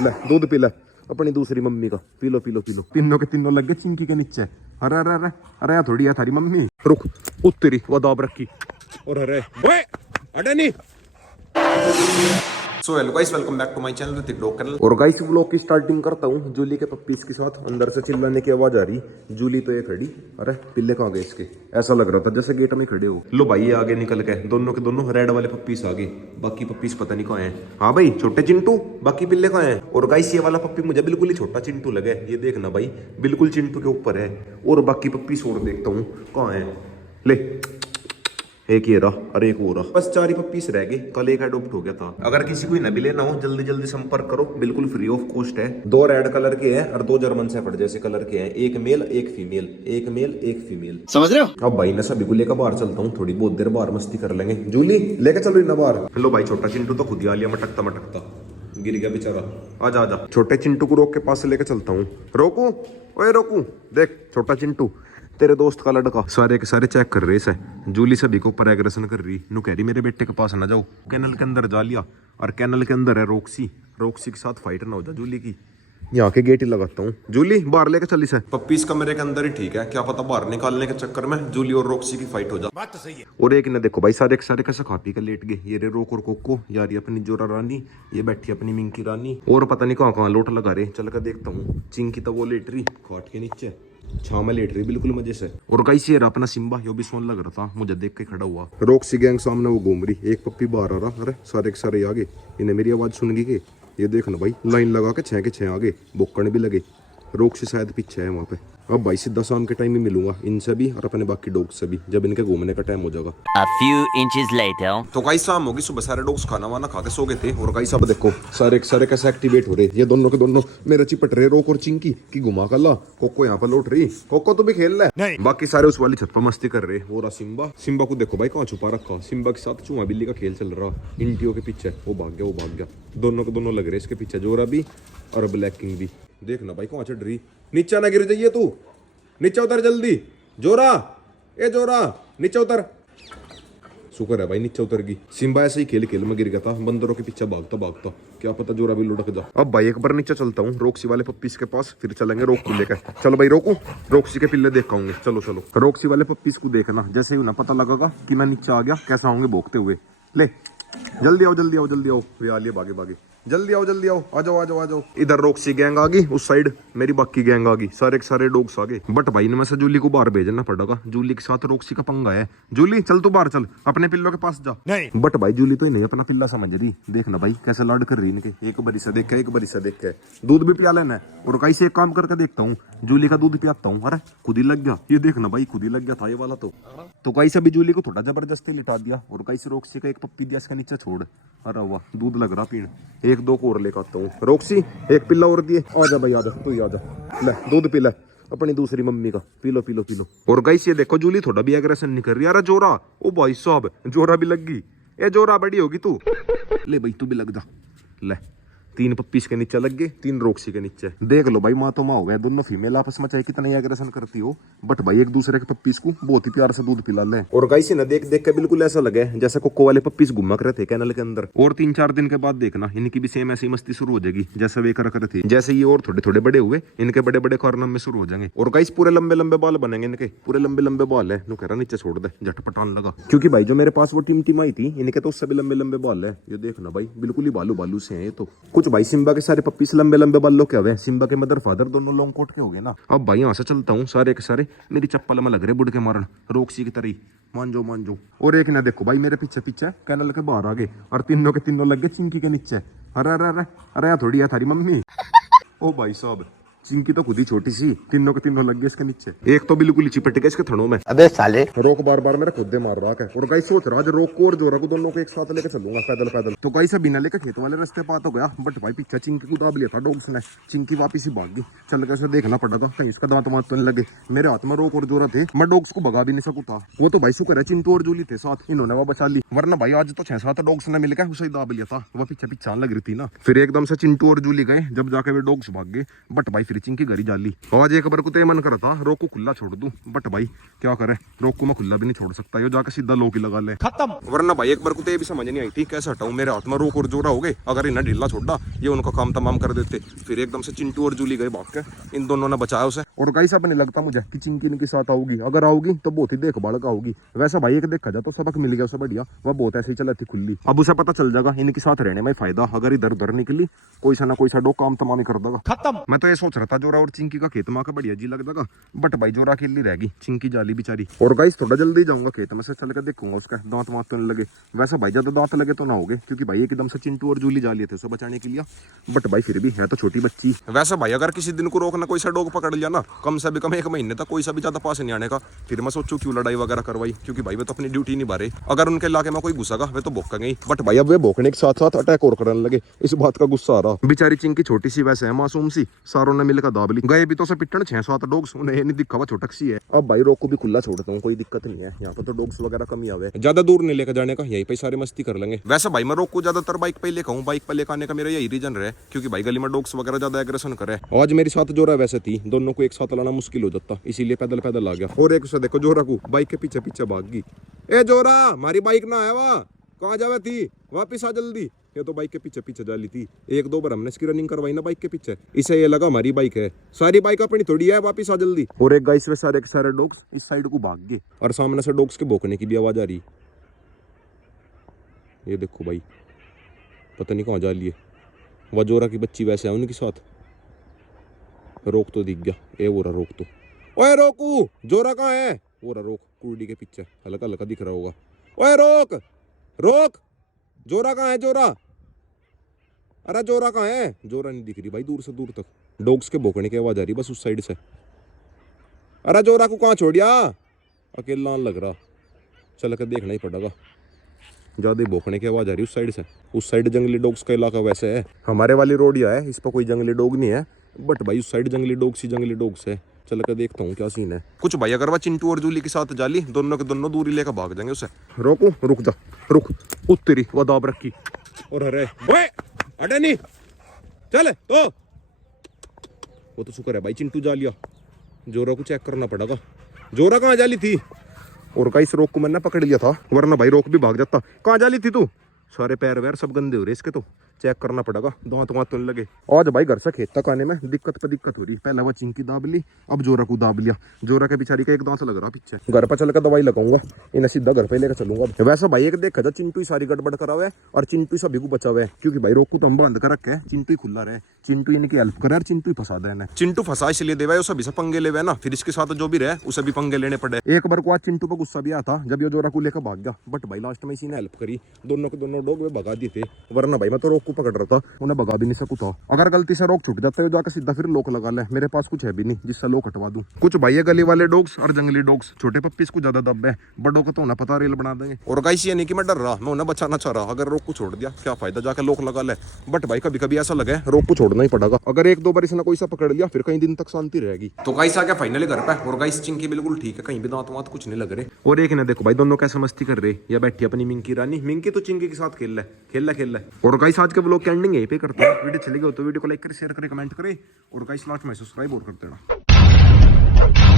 ले दूध पी ले अपनी दूसरी मम्मी का, P low P low P low. तीनों के तीनों लग गए चिंकी के नीचे। अरे अरे अरे अरे यार थोड़ी है थारी मम्मी, रुक उत्तरी वो दाब रखी। और अरे ओए अरे नहीं। So hello guys, welcome back to my channel Hrithik dog channel. और गाइस व्लॉग की स्टार्टिंग करता हूँ जूली के पप्पीज के साथ। अंदर से चिल्लाने की आवाज आ रही, जूली तो ये खड़ी। अरे पिल्ले कहाँ गए इसके? ऐसा लग रहा था जैसे गेट में खड़े हो। लो भाई ये आगे निकल गए, दोनों के दोनों रेड वाले पप्पीज आगे, बाकी पप्पीज पता नहीं कहाँ हैं। हाँ भाई छोटे चिंटू, बाकी पिल्ले कहाँ हैं? और गाइस ये वाला पप्पी मुझे बिल्कुल ही छोटा चिंटू लगे, ये देखना भाई बिल्कुल चिंटू के ऊपर है। और बाकी पप्पीज और देखता हूँ कहाँ है। ले एक ये रहा और एक वो रहा, बस 4 ही पप्पीस रह गए। कल एक अडॉप्ट हो गया था। अगर किसी को न भी लेना हो जल्दी जल्दी संपर्क करो, बिल्कुल फ्री ऑफ कॉस्ट है। 2 रेड कलर के हैं और 2 जर्मन शेफर्ड जैसे कलर के हैं। एक मेल एक फीमेल, एक मेल एक फीमेल, समझ रहे हो? अब भाई ना सभी को लेकर बाहर चलता हूँ, थोड़ी बहुत देर बाहर मस्ती कर लेंगे। जूली लेके चलो ना बाहर। हेलो भाई छोटा चिंटू तो खुद ही आ लिया मटकता मटकता, गिर गया बेचारा। आजा आजा, छोटे चिंटू को रोक के पास से लेके चलता हूँ। रोकू ओए रोकू, देख छोटा चिंटू तेरे दोस्त का लड़का सारे के सारे चेक कर रहे इसे। जूली सभी को ऊपर एग्रेशन कर रही, नु कह रही मेरे बेटे के पास ना जाओ। कैनल के अंदर जा लिया और कैनल के अंदर है रॉक्सी, रॉक्सी के साथ फाइट ना हो जा जूली की। यहाँ के गेट ही लगाता हूँ। जूली बाहर लेके चली से, पप्पीज कमरे के अंदर ही ठीक है, क्या पता बाहर निकालने के चक्कर में जूली और रॉक्सी की फाइट हो जा। बात तो सही है। और एक ने देखो भाई सारे के सारे कैसे खा पी के लेट गए। ये रे रोक और कोको यार, ये अपनी जोरा रानी, ये बैठी अपनी मिंकी रानी। और पता नहीं कहाँ कहाँ लोट लगा रहे, चल कर देखता हूँ। चिंकी तो वो लेट रही खाट के नीचे, छाव में लेट रही बिल्कुल मजे से। और गाइस ये अपना सिम्बा, यो भी सोन लग रहा था, मुझे देख के खड़ा हुआ। रॉक्सी गैंग सामने वो घूम रही, एक पप्पी बाहर आ रहा। अरे सारे के सारे आगे, इन्हें मेरी आवाज सुन गई के ये देखना भाई लाइन लगा के 6 के 6 आगे, बोकड़ भी लगे। रॉक्सी शायद पीछे है वहाँ पे। अब भाई सीधा शाम के टाइम में मिलूंगा इनसे भी और अपने बाकी डॉग से भी, जब इनके घूमने का टाइम हो जाएगा। A few inches later. तो गाइस शाम होगी, सुबह सारे डॉग्स खाना वाना खा के सो गए थे। और गाइस अब देखो सारे सारे कैसे एक्टिवेट हो रहे, ये दोनों के दोनों मेरे चिपट रहे। रोक और चिंकी की घुमा कर ला, कोको यहाँ पर लौट रही। कोको तो भी खेल रहा है, बाकी सारे उस वाली छत पर मस्ती कर रहे। और सिम्बा, सिम्बा को देखो भाई कहाँ छुपा रखा। सिम्बा के साथ चूहा बिल्ली का खेल चल रहा, इंटियो के पीछे वो भाग गया वो भाग गया। दोनों के दोनों लग रहे इसके पीछे, जोरा भी और ब्लैक किंग भी। देखना भाई कहाँ चढ़ रही, नीचे ना गिर जाइए तू, नीचे उतर जल्दी। जोरा ए जोरा नीचे उतर। शुक्र है भाई नीचे उतर गई। सिम्बा ऐसे ही खेल खेल में गिर गया था, बंदरों के पीछे भागता भागता, क्या पता जोरा भी लुढ़क जा। अब भाई एक बार नीचे चलता हूँ रॉक्सी वाले पप्पीज के पास, फिर चलेंगे रोक लेकर। चलो भाई रोकू, रॉक्सी के पिल्ले देख आऊंगे। चलो चलो रॉक्सी वाले पप्पीज को देखना, जैसे ही उन्हें पता लगेगा कि मैं नीचे आ गया कैसा होंगे भोगते हुए। ले जल्दी आओ जल्दी आओ जल्दी आओ, वे आ लिए भागे भागे। जल्दी आओ जल्दी आओ, आ जाओ आ जाओ आ जाओ। इधर रॉक्सी गैंग आ गई, उस साइड मेरी बाकी गैंग आ गई, सारे के सारे डॉग्स आ गए। बट भाई इनमें से जूली को बाहर भेजना पड़ेगा, जूली के साथ रॉक्सी का पंगा है। जूली चल तू बाहर चल, अपने पिल्लों के पास जा। नहीं बट भाई जूली तो ही नहीं अपना पिल्ला समझ रही, देखना भाई कैसे लाड कर रही इनके। एक बारी से देख के एक बारी से देख के दूध भी पिला लेना। और कहीं से एक काम करके देखता हूँ, जूली का दूध पियाता हूँ। अरे खुद ही लग गया, ये देखना भाई खुद ही लग गया था ये वाला। तो कहीं से भी जूली को थोड़ा जबरदस्ती लिटा दिया, और कहीं से रॉक्सी का एक पप्पी दिया इसके नीचे छोड़। अरे वाह दूध लग रहा पीण, 1-2 को और लेकर आता हूँ। रॉक्सी एक पिल्ला और दिए, आजा भाई आजा तू ही आजा, ले दूध पी ले अपनी दूसरी मम्मी का, P low P low P low. और गाइस ये देखो जूली थोड़ा भी एग्रेशन नहीं कर रही। अरे जोरा, ओ भाई साहब जोरा भी लग गई। ए जोरा बड़ी होगी तू, ले भाई तू भी लग जा। ले 3 पप्पीज के नीचे लग गए, 3 रॉक्सी के नीचे। देख लो भाई माँ तो माँ हो गए दोनों फीमेल आपस में, चाहे कितना एग्रेशन करती हो बट भाई एक दूसरे के पप्पीज को बहुत ही प्यार से दूध पिला ले। और गाइस ने देख देख के बिल्कुल ऐसा लगे जैसे कोको वाले पप्पीज घुमा कर थे कैनल के अंदर। और 3-4 दिन के बाद देखना इनकी भी सेम ऐसी मस्ती शुरू हो जाएगी जैसे वे कर थे। जैसे ये और थोड़े थोड़े बड़े हुए, इनके बड़े बड़े कॉर्नर में शुरू हो जाएंगे। और गाइस पूरे लंबे लंबे बाल बनेंगे इनके, पूरे लंबे लंबे बाल है। नु कह रहा नीचे छोड़ दे, झटपटान लगा। क्योंकि भाई जो मेरे पास वो टीम आई थी, इनके तो उससे भी लंबे लंबे बाल है। ये देखना भाई बिल्कुल ही बालू बालू से है ये तो। कुछ भाई सिम्बा के सारे पप्पीस लंबे लंबे बालों के हुए, सिम्बा के मदर फादर दोनों लॉन्ग कोट के हो गए ना। अब भाई यहाँ से चलता हूँ, सारे के सारे मेरी चप्पल में लग रहे बुढ़ के मारन, रॉक्सी की तरह मान जाओ। और एक ना देखो भाई मेरे पीछे पीछे कैनल के बाहर आ गए, और तीनों के तीनों लग गए चिंकी के नीचे। अरे अरे अरे अरे यार थोड़ी है थारी मम्मी। ओ भाई साहब चिंकी तो खुद ही छोटी सी, तीनों के तीनों लग गए इसके नीचे। एक तो बिल्कुल ही चिपट गया इसके थनों में। अबे साले रोक बार बार मेरा खुद दे मार रहा है। और गाइस सोच रहा है रोक को और जोरा को दोनों को एक साथ लेके चलूंगा पैदल पैदल। तो गाइस बिना लेके खेत वाले रास्ते पात हो गया, बट भाई पीछे चिंकी को दाब लिया था डॉग्स ने। चिंकी वापिस ही भाग गई, चल के उसे देखना पड़ेगा कहीं इसका दांत मात तो नहीं लगे। मेरे हाथ में रोक और जोरा थे, मैं डॉग्स को भगा भी नहीं सकूं था। वो तो भाई शुक्र है चिंटू और जूली थे साथ, इन्होंने वो बचा ली, वरना भाई आज तो 6-7 डॉग्स ने मिलकर उसे दाब लिया था। वो पीछे पीछे लग रही थी ना। फिर एकदम से चिंटू और जूली गए, जब जाके वे डॉग्स भाग गए। बट भाई तीसरी चिंकी गरी जाली। आज एक बार कुते मन करता रोक को खुला छोड़ दूं, बट भाई क्या करे, रोक को मैं खुला भी नहीं छोड़ सकता, यो जाके सीधा लोक ही लगा ले खत्म। वरना भाई एक बार कुते भी समझ नहीं आई थी कैसे हटाऊं, मेरे हाथ में रोक और जोरा हो गए, अगर इन्हें ढीला छोड़ा ये उनका काम तमाम कर देते, फिर एकदम से चिंटू और जूली गए भाग के, इन दोनों ने बचाया उसे। और कहीं सब नहीं लगता मुझे कि चिंकी इनके साथ आओगी, अगर आओगी तो बहुत ही देखभाल का होगी। वैसा भाई एक देखा जाए तो सबक मिल गया उसे बढ़िया, वह बहुत ऐसे ही चलती खुली। अब उसे पता चल जाएगा इनके साथ रहने में फायदा, अगर इधर उधर निकली कोई सा ना कोई सा डो काम तमाम ही कर देगा खत्म। मैं तो ये सोच रहा था जोरा और चिंकी का खेत माँ का बढ़िया जी लग जाएगा, बट भाई जोरा अकेली रहेगी, चिंकी जाली बेचारी। और गाइस थोड़ा जल्दी जाऊंगा खेत में से, चल कर देखूंगा उसका दांत वांत तो नहीं लगे। वैसा भाई ज्यादा दांत लगे तो ना होगे, क्योंकि भाई एकदम से चिंटू और जूली जा लिए थे उसे बचाने के लिए, बट भाई फिर भी है तो छोटी बच्ची। वैसे भाई अगर किसी दिन को रोकना कोई सा डॉग पकड़ लिया ना, कम से भी कम 1 महीने तक कोई सा भी ज्यादा पास नहीं आने का, फिर मैं सोचू क्यों लड़ाई वगैरह करवाई, क्योंकि भाई वे तो अपनी ड्यूटी नहीं बारे। अगर उनके इलाके में कोई घुसागा वे तो भौंकेंगे ही, बट भाई अब वे भौंकने के साथ साथ अटैक और करने लगे, इस बात का गुस्सा आ रहा। बेचारी चिंकी छोटी सी वैसे है मासूम सी, सारों ने मिलकर दाब ली। गए भी तो से पिटन 6-7 डॉग्स, उन्हें ये नहीं दिखा हुआ छोटक सी है। अब भाई रोक को भी खुला छोड़ता हूँ, कोई दिक्कत नहीं है, यहाँ पर तो डॉग्स वगैरह कम ही आवे, ज्यादा दूर नहीं लेकर जाने का, यहीं पे सारे मस्ती कर लेंगे। वैसे भाई मैं रोक को ज्यादातर बाइक पे लेकर आऊँ, बाइक पे लेकर आने का मेरा यही रीजन रहे, क्योंकि भाई गली में डॉग्स वगैरह ज्यादा एग्रेशन करे। आज मेरे साथ जोरा वैसे थी, दोनों को एक साथ लाना मुश्किल हो जाता, इसीलिए पैदल पैदल आ गया। और एक उसे देखो जोरा को बाइक के पीछे पीछे भाग गई। ए जोरा हमारी बाइक ना आया वा, कहाँ जावे थी, वापिस आ जल्दी। ये तो बाइक के पीछे पीछे जा ली थी, 1-2 बार हमने इसकी रनिंग करवाई ना बाइक के पीछे, इसे ये लगा हमारी बाइक है, सारी बाइक अपनी थोड़ी है, वापिस आ जल्दी। और एक गाइस में सारे के सारे डॉग्स इस साइड को भाग गए, और सामने से डॉग्स के भौंकने की भी आवाज आ रही। ये देखो भाई पता नहीं कहाँ जा लिए, वह जोरा की बच्ची वैसे है उनके साथ। रोक तो दिख गया, ए वो रहा रोक तो, ओए रोकू जोरा कहाँ है, वो रहा रोक कुर्डी के पीछे, हल्का हल्का दिख रहा होगा। ओए रोक रोक, जोरा कहाँ है जोरा, अरे जोरा कहाँ है, जोरा नहीं दिख रही भाई दूर से दूर तक, डॉग्स के भौंकने की आवाज आ रही बस उस साइड से। अरे जोरा को कहाँ छोड़ दिया, अकेला लग रहा, चल कर देखना ही पड़ेगा, ज्यादा भौंकने की आवाज आ रही उस साइड से। उस साइड जंगली डॉग्स का इलाका वैसे है, हमारे वाली रोड या है, इस पर कोई जंगली डॉग नहीं है, बट भाई उस साइड जंगली डॉग्स ही जंगली डॉग्स है। चल कर देखता हूँ क्या सीन है। कुछ भाई अगर वह चिंटू और जूली के साथ जाली, दोनों के दोनों दूरी लेकर भाग जाएंगे उसे। रोको रुक जा, रुक उत्तरी वह दाब रखी, और अरे ओए अटे नहीं चल तो, वो तो शुक्र है भाई चिंटू जा लिया, जोरा को चेक करना पड़ेगा, जोरा कहाँ जाली थी। और का इस रोक को मैंने पकड़ लिया था, वरना भाई रोक भी भाग जाता। कहाँ जाली थी तू, सारे पैर वैर सब गंदे हो रहे इसके, तो चेक करना पड़ेगा, दांत वांत तो नहीं लगे। आज भाई घर से खेत तक आने में दिक्कत पे दिक्कत हो रही, पहले वो चिंकी दाब ली, अब जोरा को दाब लिया, जोरा के बेचारी का एक दांत लग रहा पीछे। घर पर चल कर दवाई लगाऊंगा, इन्हें सीधा घर पे लेकर चलूंगा। वैसा भाई एक देखा जा चिंटू सारी गड़बड़ करा हुआ है, और चिंटू सभी को बचा हुआ है, क्योंकि भाई रोक को तो हम बंद कर रखे है, चिंटू ही खुला रहे, चिंटू इनकी हेल्प करे और चिंटू ही फंसा दे। चिंटू फंसा इसलिए देवा है, सभी से पंगे ले ना, फिर इसके साथ जो भी रहे उसे भी पंगे लेने पड़े। एक बार को आज चिंटू पर गुस्सा भी आया था जब ये जोरा को लेकर भाग गया, बट भाई लास्ट में इसी ने हेल्प करी, दोनों के दोनों डॉग में भगा दिए थे, वरना भाई मैं तो रोक को पकड़ रहा था, उन्हें भगा भी नहीं सकूं था। अगर गलती से रोक छूट जाता है जाकर सीधा फिर लोक लगा ले, मेरे पास कुछ है भी नहीं जिससे लोक हटवा दूं। कुछ भाई ये गली वाले डॉग्स और जंगली डॉग्स छोटे पप्पीज को ज्यादा दब है, बड़ों को तो उन्हें पता रेल बना देंगे। और गाइस ये नहीं कि मैं डर रहा, मैं उन्हें बचाना चाह रहा, अगर रोक को छोड़ दिया क्या फायदा, जाकर लोक लगा ले, बट भाई कभी कभी ऐसा लगे रोक को छोड़ना ही पड़ेगा, अगर 1-2 बार इसने कोई सा पकड़ लिया फिर कई दिन तक शांति रहेगी। तो गाइस आ गया फाइनली घर पे, और गाइस चिंकी बिल्कुल ठीक है, कहीं भी दांत वांत कुछ नहीं लग रहे। और एक ने देखो भाई दोनों कैसे मस्ती कर रहे, या बैठी अपनी मिंकी रानी, मिंकी तो चिंकी के साथ खेल ले। और गाइस आज के व्लॉग की एंडिंग यहीं पे करते हैं, वीडियो चली गई तो वीडियो को लाइक करें, शेयर करें, कमेंट करें, और गाइस लास्ट में सब्सक्राइब और कर देना।